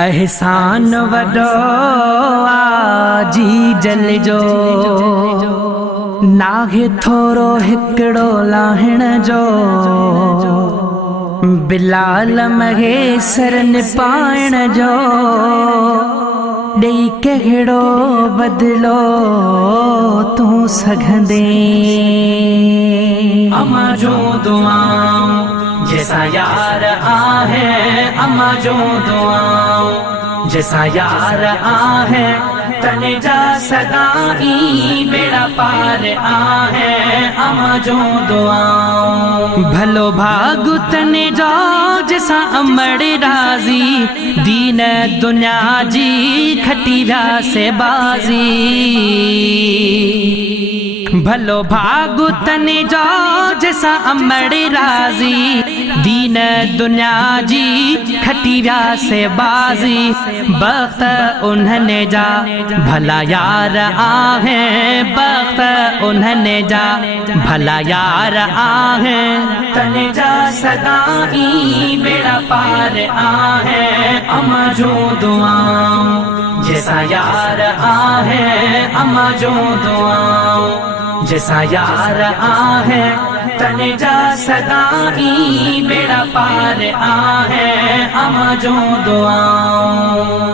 एहसान वडो आजी जल जो नाहे थोरो हिकड़ो लाहिण जो बिलाल मगे सरन पाइण जो ॾेई कहिड़ो बदलो तूं सघंदे अमा जो दुआऊं जैसा यार आहे अमा जो दुआऊं जैसा यार आहे तने जा सदाई बेड़ा पार आहे अमा जो दुआऊं भलो भाग तने जो जैसा अमड़ राजी दीन दुनिया जी खटी व्या से बाजी भलो भाग तने जो जैसा अमड़ राजी दीन दुनिया जी खटी व्या से बाजी बख्त उन्हने जा भला यार आहे बख्त उन्हने जा भला यार आहे तने जा सदाई बेड़ा पार आहे अमा जो दुआऊं जैसा यार आहे अमा जो दुआऊं जैसा यार आहे तने जा सदाई बेड़ा पार आहे अमा जो दुआऊं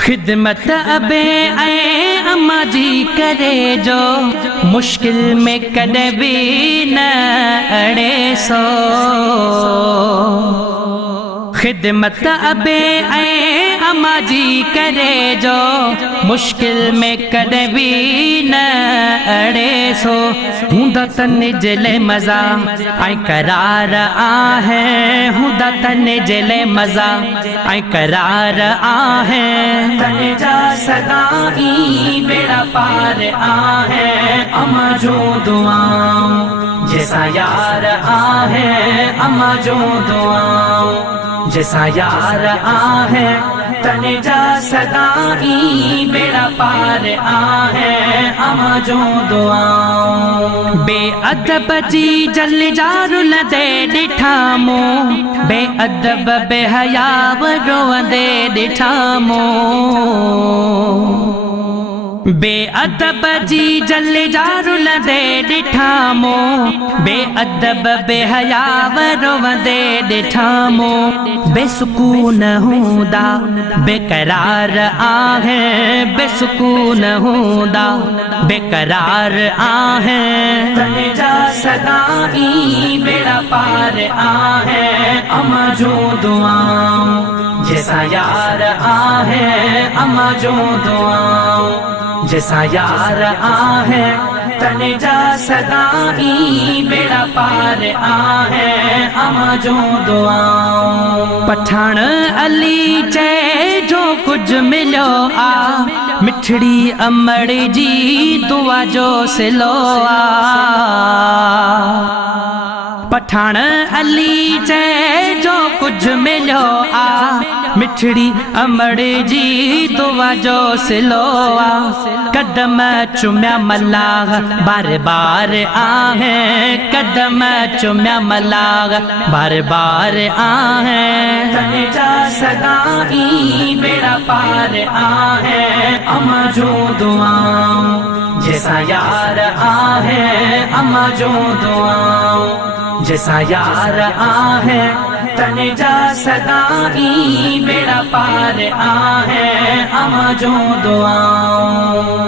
खिदमत अबे आए अम्मा जी करे जो मुश्किल में कदे भी न अड़े सो खिदमत अबे आए अम्मा जी करे जो मुश्किल में कदे भी न अड़े सो हूंदा तन जले मजा आई करार आहे हूंदा तन जले मजा आई करार आहे तने जा सदाई बेड़ा पार आहे अमा जो दुआऊं जैसा यार आहे अमा जो दुआऊं जैसा यार आहे तने जा सदाई बेड़ा पार आहे अमा जो दुआऊं बेअदब जी जल जारु लदे दिठामो बेअदब बेहयाव रोंदे दिठामो बेअदब जी जल जारु लदे दिठामो बेअदब बेहयाव रोंदे दिठामो बेसुकून हूंदा बेकरार आहे बेसुकून हूंदा बेकरार आहे तने जा सदाई बेड़ा पार आहे अमा जो दुआऊं जैसा यार आहे अमा जो दुआऊं जैसा यार आहे तने जा सदाई बेड़ा पार आहे अमा जो दुआऊं पठान अली चे जो कुछ मिलो आ मिठड़ी अमड़ जी दुआ जो सिलो आ पठान अली चे जो कुछ मिलो आ मिठड़ी अमड़ जी दुआ जो सिलो आ कदम चुम्या मलाह बार बार आहे कदम चुम्या मलाह बार बार आहे तने जा सदाई बेड़ा पार आहे अमा जो दुआऊं जैसा यार आहे अमा जो दुआऊं जैसा यार आहे तने जा सदाई बेड़ा पार आहे अमा जो दुआऊं।